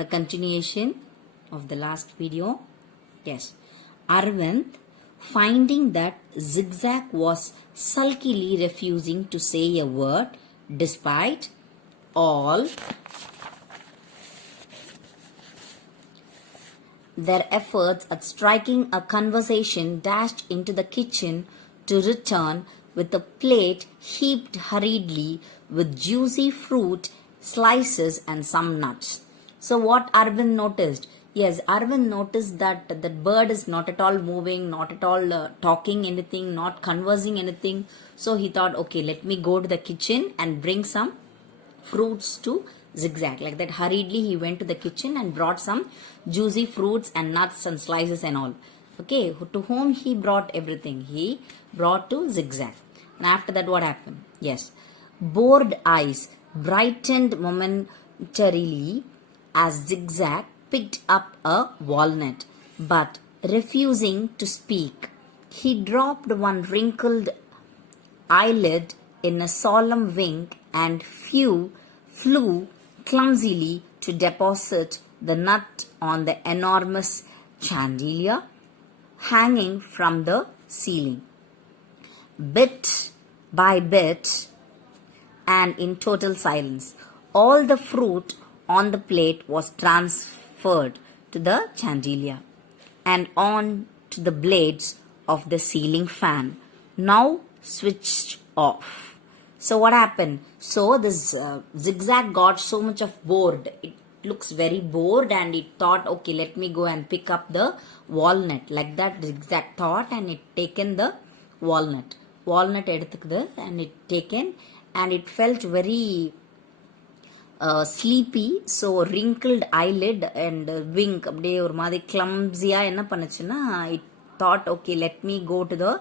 the continuation of the last video. Yes, Arvind, finding that Zigzag was sulkily refusing to say a word despite all their efforts at striking a conversation, dashed into the kitchen to return with a plate heaped hurriedly with juicy fruit, slices and some nuts. So what Arvind noticed? Yes, Arvind noticed that the bird is not at all moving, not at all talking anything, not conversing anything. So he thought, okay, let me go to the kitchen and bring some fruits to Zigzag. Like that, hurriedly he went to the kitchen and brought some juicy fruits and nuts and slices and all. Okay, to whom he brought everything? He brought to Zigzag. And after that, what happened? Yes, bored eyes brightened momentarily as Zigzag picked up a walnut, but refusing to speak, he dropped one wrinkled eyelid in a solemn wink and flew clumsily to deposit the nut on the enormous chandelier hanging from the ceiling. Bit by bit, and in total silence, all the fruit on the plate was transferred to the chandelier and on to the blades of the ceiling fan, now switched off. So what happened? So this Zigzag got so much of bored. It looks very bored and it thought, okay, let me go and pick up the walnut. Like that, Zigzag thought, and it taken the walnut. Walnut eduthukudu and it taken, and it felt very sleepy. So wrinkled eyelid and wink அப்படியே ஒரு மாதிரி clumsy-ஆ என்ன பண்ணுச்சுன்னா, it thought, okay, let me go to the,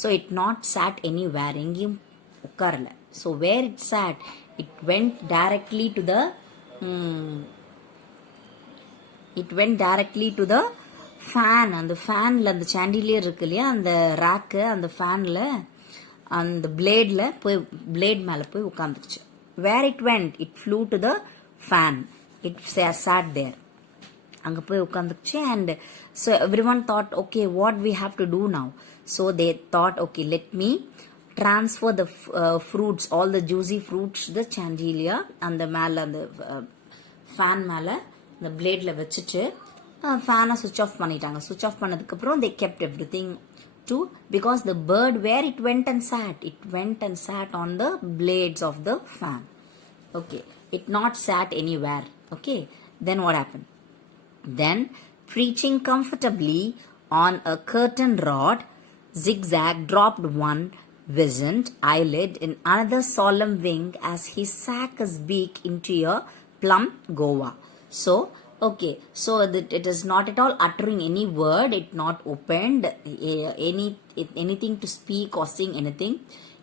so it not sat anywhere, எங்கேயும் உட்காரல. So where it sat, it went directly to the fan. அந்த ஃபேனில் அந்த chandelier இருக்கு இல்லையா, அந்த ரேக்கு, அந்த ஃபேனில் அந்த பிளேடில் போய் பிளேட் மேலே போய் உட்காந்துருச்சு. Where it went, it flew to the fan. It sat there. அங்கே போய் உட்காந்துருச்சு. And so everyone thought, okay, what we have to do now? So they thought, okay, let me transfer the fruits, all the juicy fruits, the chandelier, and the மேலே அந்த fan மேலே இந்த பிளேடில் வச்சுட்டு ஃபேனை சுவிட்ச் of பண்ணிட்டாங்க. சுவிட்ச் ஆஃப் பண்ணதுக்கப்புறம் they kept everything too, because the bird, where it went and sat on the blades of the fan. Okay, it not sat anywhere. Okay, then what happened? Then, preaching comfortably on a curtain rod, Zigzag dropped one wizened eyelid in another solemn wink as he sank his beak into a plum guava. So, okay, so that it is not at all uttering any word, it not opened anything to speak or sing anything.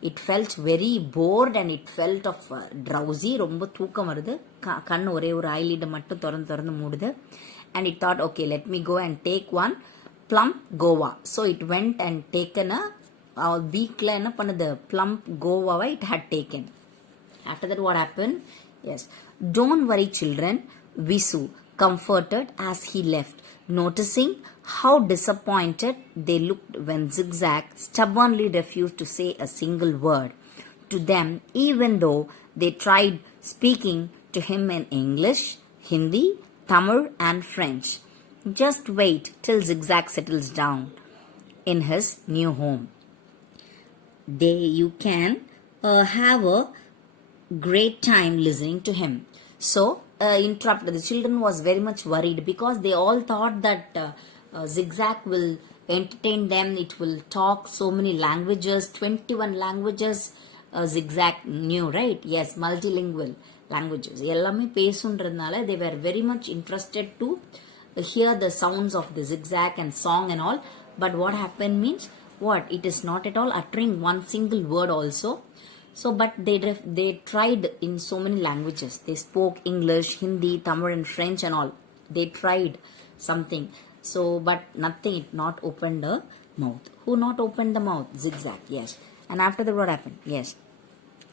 It felt very bored and it felt of drowsy, ரொம்ப தூக்கம் வருது, கண் ஒரே ஒரு eyelid மட்டும் திறந்து மூடுது. And it thought, okay, let me go and take one plum guava. So it went and taken a beakல என்ன பண்ணுது, plum guava it had taken. After that, what happened? Yes, don't worry children, Visu comforted as he left, noticing how disappointed they looked when Zigzag stubbornly refused to say a single word to them, even though they tried speaking to him in English, Hindi, Tamil and French. Just wait till Zigzag settles down in his new home. You can have a great time listening to him. So interrupted. The children was very much worried because they all thought that Zigzag will entertain them. It will talk so many languages, 21 languages Zigzag knew, right? Yes, multilingual languages. எல்லாமே பேசுன்றதுனால they were very much interested to hear the sounds of the Zigzag and song and all. But what happened means, what? It is not at all uttering one single word also. So, but they tried in so many languages. They spoke English, Hindi, Tamil and French and all. They tried something. So, but nothing, it not opened the mouth. Who not opened the mouth? Zigzag, yes. And after that, what happened? Yes.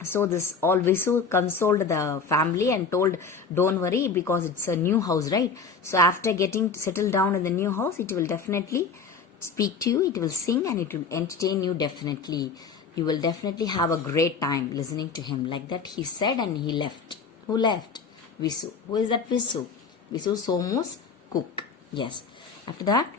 So this all Visu consoled the family and told, don't worry, because it's a new house, right? So after getting settled down in the new house, it will definitely speak to you, it will sing, and it will entertain you definitely. You will definitely have a great time listening to him. Like that he said, and he left. Who left? Visu. Who is that Visu? Visu Somu's cook. Yes. After that,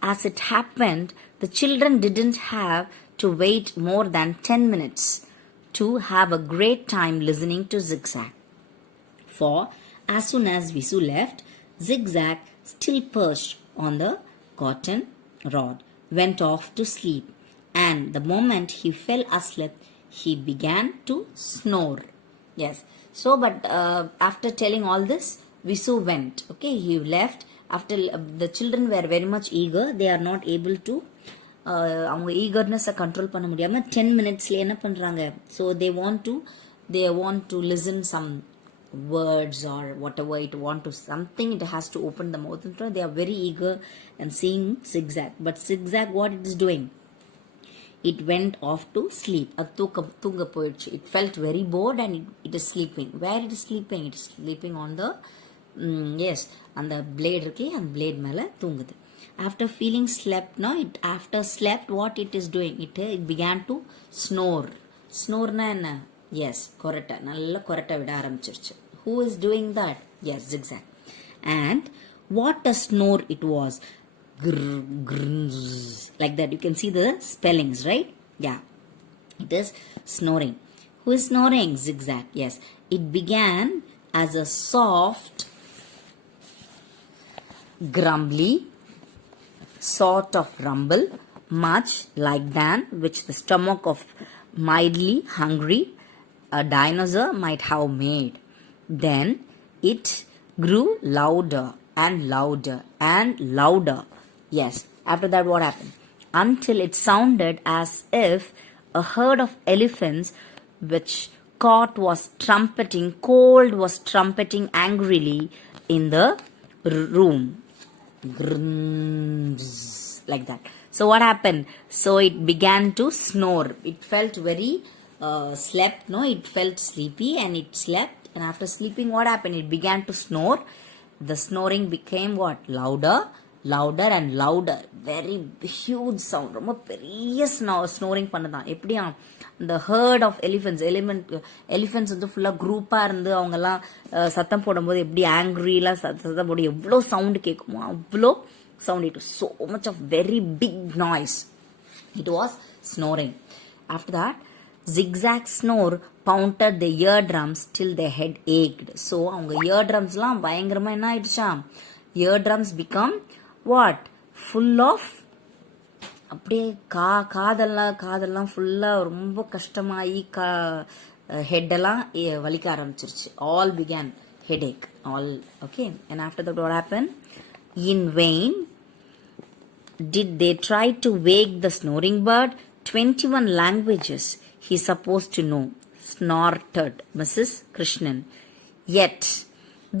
as it happened, the children didn't have to wait more than 10 minutes to have a great time listening to Zigzag. For as soon as Visu left, Zigzag, still perched on the cotton rod, went off to sleep. And the moment he fell asleep, he began to snore. Yes. So, but after telling all this, Visu went. Okay, he left. After the children were very much eager, they are not able to அவங்க ஈகர்னஸை control பண்ண முடியாமல் 10 மினிட்ஸ்ல என்ன பண்ணுறாங்க. So they want to listen some words or whatever it want to something, it has to open the mouth. They are very eager and seeing Zigzag. But Zigzag, what it is doing? It went off to sleep. அது தூங்க போயிடுச்சு. It felt very bored and it is sleeping. Where it is sleeping? It is sleeping on the yes, அந்த blade இருக்கு, அந்த blade மேலே தூங்குது. After feeling slept, no, it after slept, what it is doing? It began to snore. Snore-na என்ன? Yes, கொரட்டை, நல்ல கொரட்டை விட ஆரம்பிச்சிருச்சு. Who is doing that? Yes, Zigzag. And what a snore it was. Grr, grr, like that. You can see the spellings, right? Yeah. It is snoring. Who is snoring? Zigzag. Yes. It began as a soft, grumbly sort of rumble, much like that which the stomach of mildly hungry a dinosaur might have made. Then it grew louder and louder and louder. Yes, after that what happened? Until it sounded as if a herd of elephants which cold was trumpeting angrily in the room. Like that. So what happened? So it began to snore. It felt very slept, no? It felt sleepy and it slept. And after sleeping, what happened? It began to snore. The snoring became what? Louder, louder and louder. Very huge sound. ரொம்ப பெரிய snoring பண்ணதான். எப்படியா? The herd of elephants வந்து ஃபுல்லாக குரூப்பாக இருந்து அவங்கெல்லாம் சத்தம் போடும்போது எப்படி ஆங்க்ரிலாம் சத்தம் போடு எவ்வளோ சவுண்டு கேட்குமோ அவ்வளோ sound. It was so much of very big noise. It was snoring. After that, Zigzag snore pounded the eardrums till their head ached. So அவங்க eardrumsலாம் பயங்கரமாக என்ன ஆயிடுச்சா? Eardrums become what? Full of அப்படியே காதெல்லாம் ஃபுல்லாக ரொம்ப கஷ்டமாகி ஹெட்டெல்லாம் வலிக்க ஆரம்பிச்சிருச்சு. All began headache. All okay. And after that what happened? In vain did they try to wake the snoring bird. 21 languages he supposed to know, snorted Mrs. Krishnan. Yet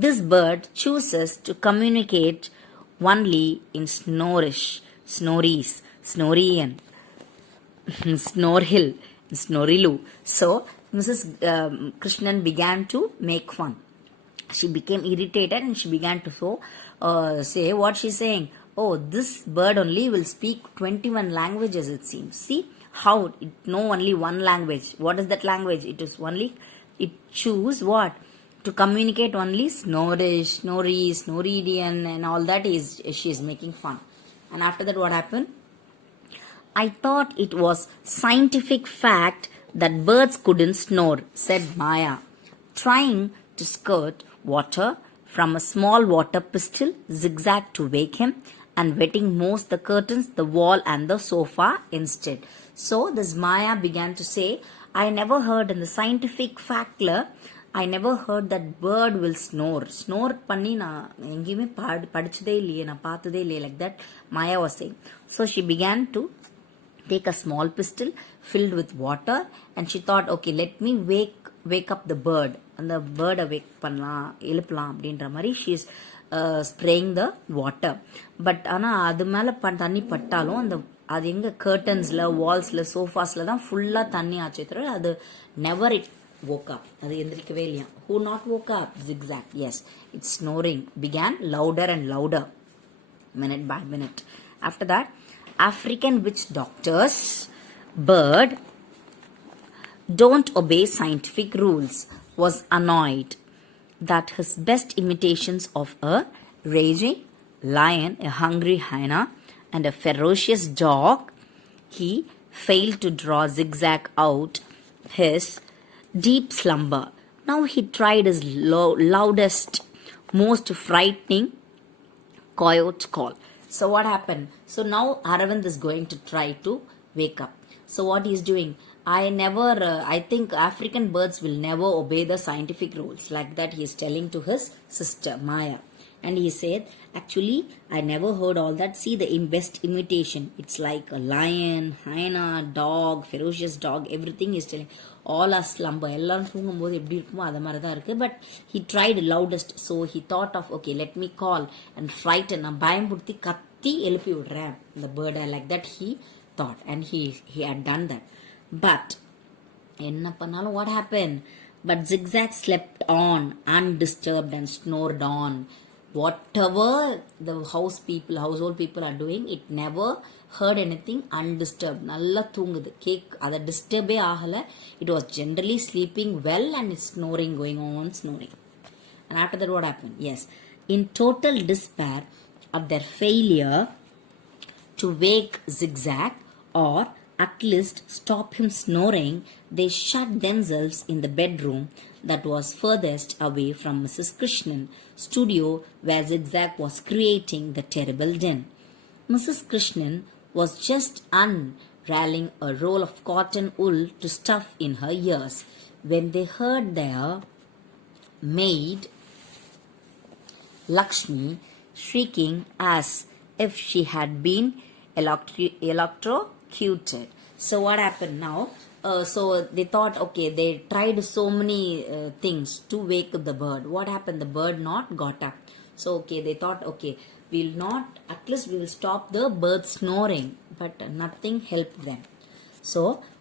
this bird chooses to communicate only in Snorrian, Snorhill, Snorilu. So Mrs. Krishnan began to make fun. She became irritated and she began to say what she's saying. Oh, this bird only will speak 21 languages, it seems. See how it know only one language. What is that language? It choose what? To communicate only Snorish, Snoridian and all that she is making fun. And after that what happened? I thought it was scientific fact that birds couldn't snore, said Maya, trying to squirt water from a small water pistol. Zigzag to wake him and wetting most the curtains, the wall and the sofa instead. So this Maya began to say, I never heard in the scientific fact I never heard that bird will snore. Snore பண்ணி நான் எங்கேயுமே படிச்சதே இல்லையே, நான் பார்த்ததே இல்லையே, like that Maya was saying. So she began to take a small pistol filled with water and she thought, okay, let me wake up the bird. அந்த பேர்டை எழுப்பலாம் அப்படின்ற மாதிரி she is spraying the water. But ஆனால் அது மேலே தண்ணி பட்டாலும் அது எங்கே கர்டன்ஸில் வால்ஸில் சோஃபாஸில் தான் ஃபுல்லாக தண்ணி ஆச்சு தவிர அது நெவர் இட் woke up. அது எந்திரிக்கவே இல்லையா. Who not woke up? Zigzag. Yes, its snoring began louder and louder, minute by minute. After that, African witch doctor's bird don't obey scientific rules was annoyed that his best imitations of a raging lion, a hungry hyena, and a ferocious dog, he failed to draw Zigzag out his deep slumber. Now he tried his loudest, most frightening coyote call. So what happened? So now Aravind is going to try to wake up. So what he is doing? I think African birds will never obey the scientific rules. Like that he is telling to his sister Maya. And he said, actually, I never heard all that. See the best imitation. It's like a lion, hyena, dog, ferocious dog. Everything is telling. All are slumber. எல்லாரும் தூங்கும்போது எப்படி இருக்குமோ அது மாதிரி தான் இருக்கு. But he tried loudest. So he thought of, okay, let me call and frighten. நான் பயம்படுத்தி கத்தி எழுப்பி விடுறேன் the bird. Like that he thought. And he had done that. But என்ன பண்ணாலும் what happened? But Zigzag slept on undisturbed and snored on. Whatever the household people are doing, it never heard anything undisturbed. நல்லா தூங்குது. அதை டிஸ்டர்பே ஆகல. It was generally sleeping well and it's snoring, going on snoring. And after that what happened? Yes, in total despair at their failure to wake Zigzag or at least stop him snoring, they shut themselves in the bedroom that was furthest away from Mrs. Krishnan studio where Zigzag was creating the terrible din. Mrs. Krishnan was just unrolling a roll of cotton wool to stuff in her ears when they heard their maid Lakshmi shrieking as if she had been electrocuted. So what happened now? So they thought, okay, they tried so many things to wake up the bird. What happened? The bird not got up. So okay, they thought, okay, we'll not, at least we will stop the bird snoring. But nothing helped them. So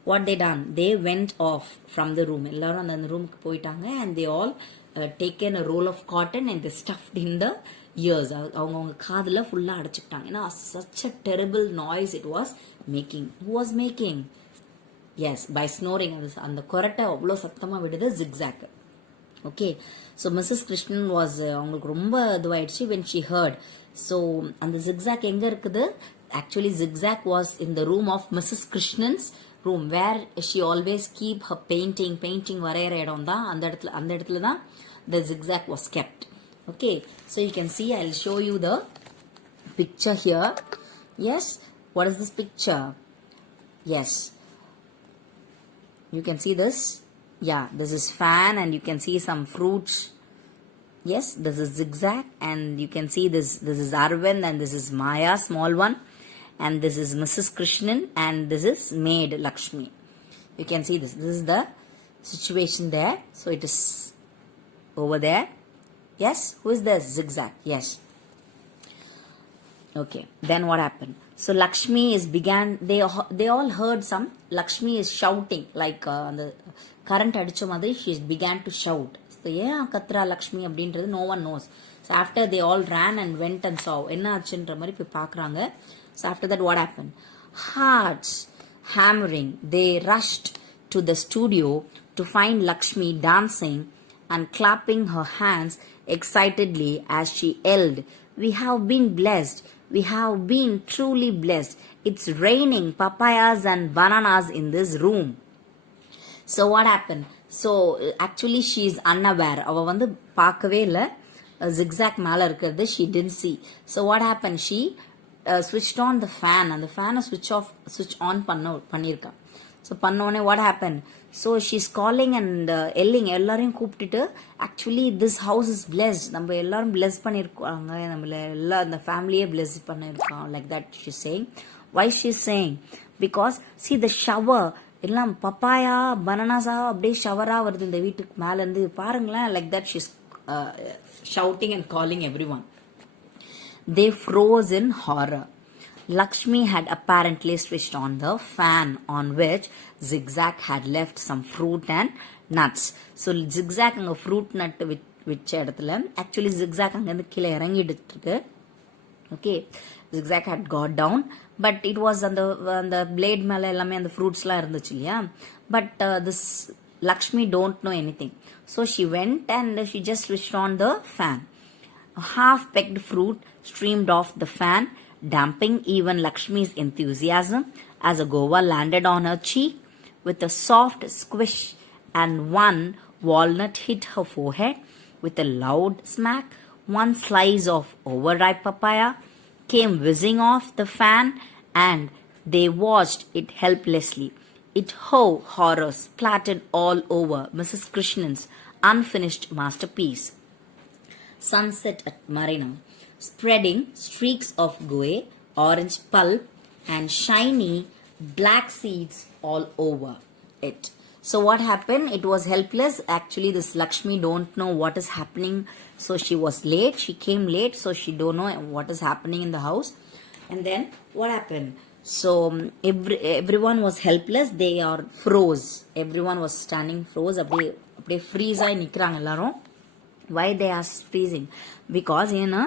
what they done? They went off from the room. எல்லாரும் அந்த ரூமுக்கு போயிட்டாங்க. And they all taken a roll of cotton and they stuffed in the ears. அவங்க காதுல ஃபுல்லா அடைச்சிட்டாங்க. ஏன்னா such a terrible noise it was making. Who was making? Yes, by snoring. அந்த கொரட்டை அவ்வளோ சத்தமா விடுது Zigzag. Okay, so Mrs. Krishnan was அவங்களுக்கு ரொம்ப இதுவாயிடுச்சு when she heard. So அந்த Zigzag எங்க இருக்குது? Actually Zigzag was in the room of Mrs. Krishnan's room where she always keep her painting வரைகிற இடம் தான் அந்த இடத்துல தான் the Zigzag was kept. Okay, so you can see, I'll show you the picture here. Yes, what is this picture? Yes, you can see this. Yeah, this is fan and you can see some fruits. Yes, this is Zigzag and you can see this is Arvind and this is Maya, small one, and this is Mrs. Krishnan and this is maid Lakshmi. You can see this is the situation there. So it is over there. Yes, who is this? Zigzag. Yes. Okay, then what happened? So Lakshmi they all heard some Lakshmi is shouting like the current adicha madri she began to shout. So yeah, katra Lakshmi அப்படின்றது no one knows. So after they all ran and went and saw என்ன ஆச்சுன்ற மாதிரி போய் பார்க்கறாங்க. So after that what happened? Hearts hammering, they rushed to the studio to find Lakshmi dancing and clapping her hands excitedly as she yelled, "We have been blessed. We have been truly blessed. It's raining papayas and bananas in this room." So what happened? So actually she is unaware. அவ வந்து பார்க்கவே இல்லை. Zigzag மேல இருக்கிறது she didn't see. So what happened? She switched on the fan and the fan switch on பண்ணிருக்கா. So பண்ணோனே what happened? So she's calling and yelling. எல்லாரையும் கூப்பிட்டுட்டு actually this house is blessed. நம்ம எல்லாரும் bless பண்ணிருக்காங்க. நம்மள எல்லா அந்த ஃபேமிலியே bless பண்ணிருக்காங்க. Like that she's saying. Why she's saying? Because see the shower எல்லாம் பப்பாயா பனானாஸா அப்படியே ஷவரா வருது இந்த வீட்டுக்கு மேல இருந்து பாருங்களேன். Like that she's shouting and calling everyone. They froze in horror. Lakshmi had apparently switched on the fan on which Zigzag had left some fruit and nuts. So Zigzag அங்க fruit nut விச்ச இடத்துல actually Zigzag அங்கிருந்து கீழே இறங்கிட்டு இருக்கு. Okay, Zigzag had got down, but it was on the blade மேல எல்லாமே அந்த fruitsலாம் இருந்துச்சு இல்லையா. But this Lakshmi don't know anything. So she went and she just switched on the fan. A half-pecked fruit streamed off the fan, damping even Lakshmi's enthusiasm as a guava landed on her cheek with a soft squish, and one walnut hit her forehead with a loud smack. One slice of overripe papaya came whizzing off the fan, and they watched it helplessly. It horror splattered all over Mrs. Krishnan's unfinished masterpiece. Sunset at Marina, spreading streaks of goe, orange pulp, and shiny black seeds all over it. So what happened? It was helpless. Actually, this Lakshmi don't know what is happening. So she was late. She came late, so she don't know what is happening in the house. And then what happened? So everyone was helpless. They are froze. Everyone was standing froze. அப்படியே freeze ஆகி நிக்கிறாங்க எல்லாரும். Why they are freezing? Because ஏன்னா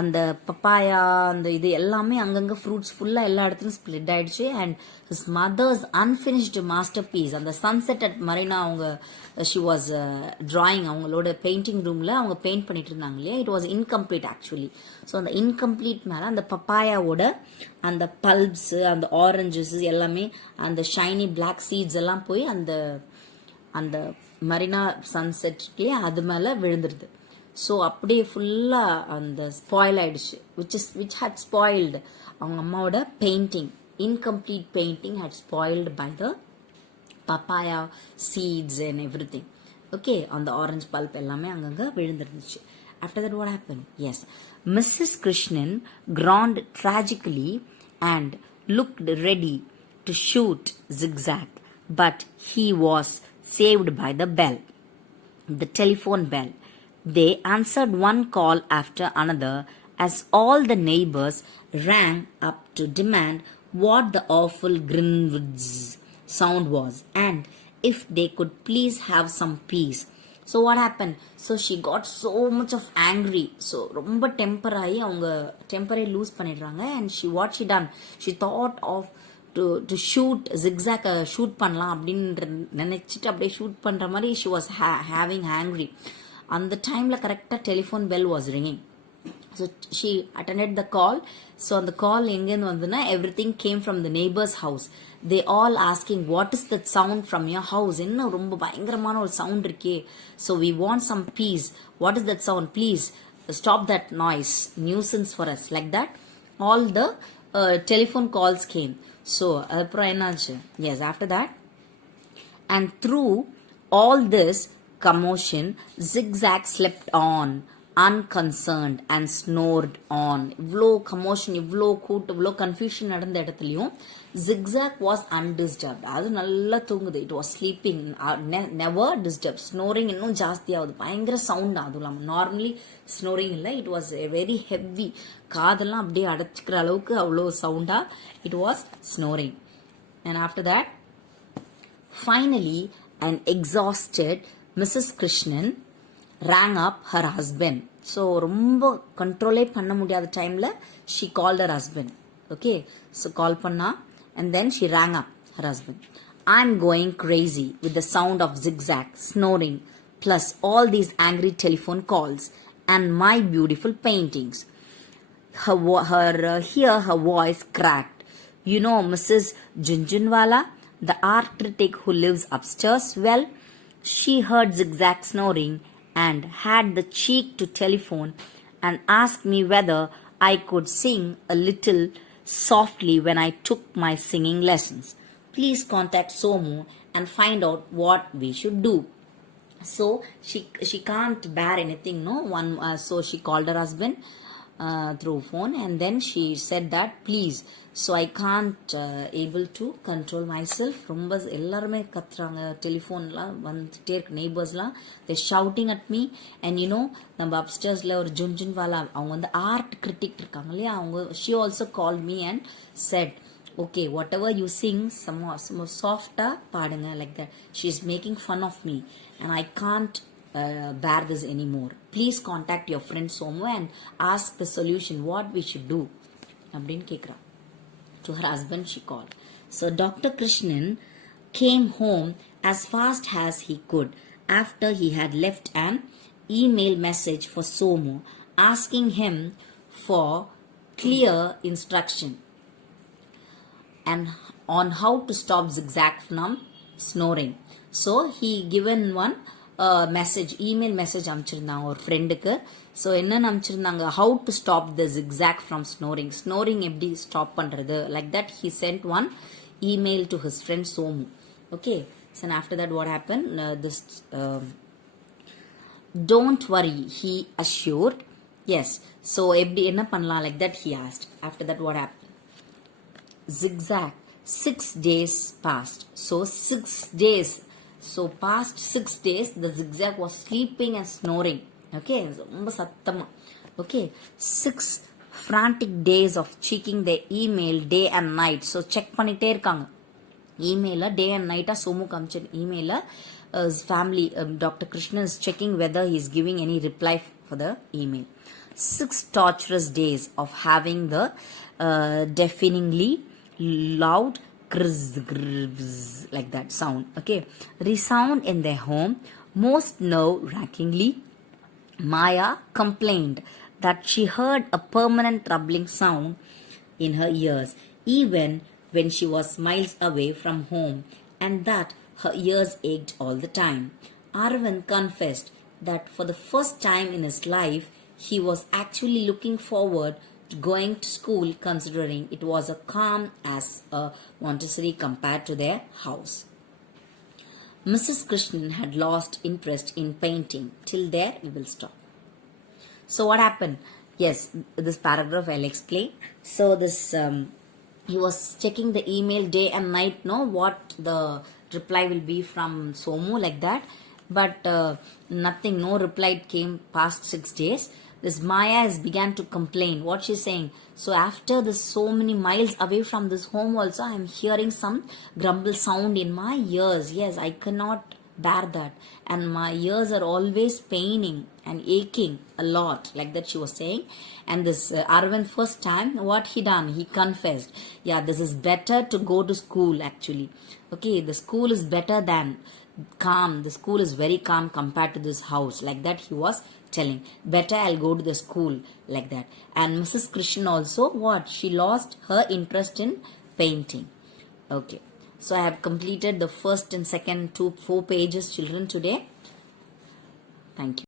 அந்த papaya அந்த இது எல்லாமே அங்கங்க ஃப்ரூட்ஸ் ஃபுல்லா எல்லா இடத்துலயும் ஸ்ப்ளிட் ஆயிடுச்சு. And his mother's unfinished masterpiece, அந்த சன்செட் அட் மரீனா அவங்க she was drawing, அவங்களோட பெயிண்டிங் ரூம்ல அவங்க பெயிண்ட் பண்ணிட்டு இருந்தாங்க இல்லையா, it was incomplete actually. So அந்த இன்கம்ப்ளீட் மேல அந்த பப்பாயாவோட அந்த பல்ப்ஸ் அந்த ஆரஞ்சஸ் எல்லாமே அந்த ஷைனி பிளாக் சீட்ஸ் எல்லாம் போய் அந்த அந்த மரீனா சன்செட்லயே அது மேல விழுந்துருது. ஸோ அப்படியே ஃபுல்லாக அந்த ஸ்பாயில் ஆயிடுச்சு. விச் ஹேட் ஸ்பாயில்டு அவங்க அம்மாவோட painting, incomplete painting had spoiled by the papaya seeds and everything. Okay, அந்த ஆரஞ்சு பல்ப் எல்லாமே அங்கங்கே விழுந்துருந்துச்சு. After that what happen? Yes, Mrs Krishnan groaned tragically and looked ready to shoot Zigzag, but he was saved by the bell, the telephone bell. They answered one call after another as all the neighbors rang up to demand what the awful Greenwood's sound was and if they could please have some peace. So what happened? So she got so much of angry. So ரொம்ப temper ஆகி அவங்க டெம்பரை loose பண்ணிடுறாங்க. And what she done? She thought of to shoot Zigzag, shoot பண்ணலாம் அப்படின்னு நினைச்சிட்டு அப்படியே shoot பண்ற மாதிரி she was having angry. அந்த டைம்ல கரெக்டா telephone bell was ringing. So she attended the call. So அந்த கால் எங்கேருந்து வந்துன்னா everything came from the neighbours house. They all asking what is that sound from your house, என்ன ரொம்ப பயங்கரமான ஒரு சவுண்ட் இருக்கே. So we want some peace, what is that sound, please stop that noise, nuisance for us, like that all the telephone calls came. So அதுக்கப்புறம் என்னாச்சு? Yes, after that and through all this commotion, Zigzag slept on, unconcerned, and snored on. இவ்ளோ commotion, இவ்ளோ கூட்டு, இவ்ளோ confusion நடந்த இடத்துலயும் Zigzag was undisturbed. அது நல்லா தூங்குது. It was sleeping, never disturbed. Snoring இன்னும் ஜாஸ்தி ஆகுது, பயங்கர சவுண்ட். அதுவும் இல்லாம நார்மலி ஸ்னோரிங் இல்லை, இட் வாஸ் வெரி ஹெவி. காதெல்லாம் அப்படியே அடைச்சிக்கிற அளவுக்கு அவ்வளோ சவுண்டா it was snoring. And after that, finally, an exhausted Mrs. Krishnan rang up her husband. So, ரொம்ப கண்ட்ரோலே பண்ண முடியாத டைம்ல she called her husband. Okay, so call பண்ணா and then she rang up her husband. I'm going crazy with the sound of Zigzag snoring plus all these angry telephone calls and my beautiful paintings. Here her voice cracked. You know Mrs. Junjunwala, the art critic who lives upstairs? Well, she heard Zigzag snoring and had the cheek to telephone and asked me whether I could sing a little softly when I took my singing lessons. Please contact Somu and find out what we should do. So she can't bear anything, no one. So she called her husband through phone and then she said that please, so I can't able to control myself. ரொம்ப எல்லாருமே கத்துறாங்க, டெலிஃபோன்லாம் வந்துட்டே இருக்கு, நெய்பர்ஸ்லாம் they shouting at me. and you know நம்ம அப்ஸ்டேர்ஸ்ல ஒரு ஜுன்ஜுன்வாலா, அவங்க வந்து art critic இருக்காங்க இல்லையா, அவங்க she also called me and said Okay, whatever you sing, some more softer பாடுங்க, like that. She's making fun of me and I can't bear this anymore. Please contact your friend Somu and ask the solution, what we should do. அப்படின்னு கேட்குறான். To her husband she called. So Dr. Krishnan came home as fast as he could after he had left an email message for Somu asking him for clear instruction and on how to stop Zigzag from snoring. So he given one message, email message அனுப்பிச்சிருந்தாங்க ஒரு ஃப்ரெண்டுக்கு. So என்னென்னு அனுப்பிச்சிருந்தாங்க, how to stop the Zigzag from snoring. Snoring எப்படி stop பண்ணுறது, like that he sent one email to his friend Somu. Okay, so after that what happened, don't worry, he assured. Yes, so எப்படி என்ன பண்ணலாம், like that he asked. After that what happened, Zigzag, 6 days passed. So 6 days. So past 6 days, the Zigzag was sleeping and snoring. Okay, ரொம்ப சத்தமா. Okay, 6 frantic days of checking their email day and night. So check பண்ணிட்டே இருக்காங்க email day and night. Somu காமிச்ச email his family, Dr. Krishna is checking whether he is giving any reply for the email. 6 torturous days of having the deafeningly loud like that sound, okay, resound in their home. Most nerve-wrackingly, Maya complained that she heard a permanent troubling sound in her ears even when she was miles away from home, and that her ears ached all the time. Arvind confessed that for the first time in his life he was actually looking forward to going to school, considering it was a calm as a Montessori compared to their house. Mrs. Krishnan had lost interest in painting. Till there we will stop. So what happened? Yes, this paragraph I'll explain. So this he was checking the email day and night, know what the reply will be from Somu, like that, but nothing, no reply came past 6 days. This Maya has began to complain. What she's saying, so after this so many miles away from this home also, I am hearing some grumble sound in my ears. Yes, I cannot bear that, and my ears are always paining and aching a lot, like that she was saying. And this Arvind first time, what he done, he confessed, yeah, this is better to go to school actually. Okay, the school is better than calm. The school is very calm compared to this house, like that he was telling. Better I'll go to the school, like that. And Mrs. Krishnan also, what, she lost her interest in painting. Okay, so I have completed the first and second 4 pages, children, today. Thank you.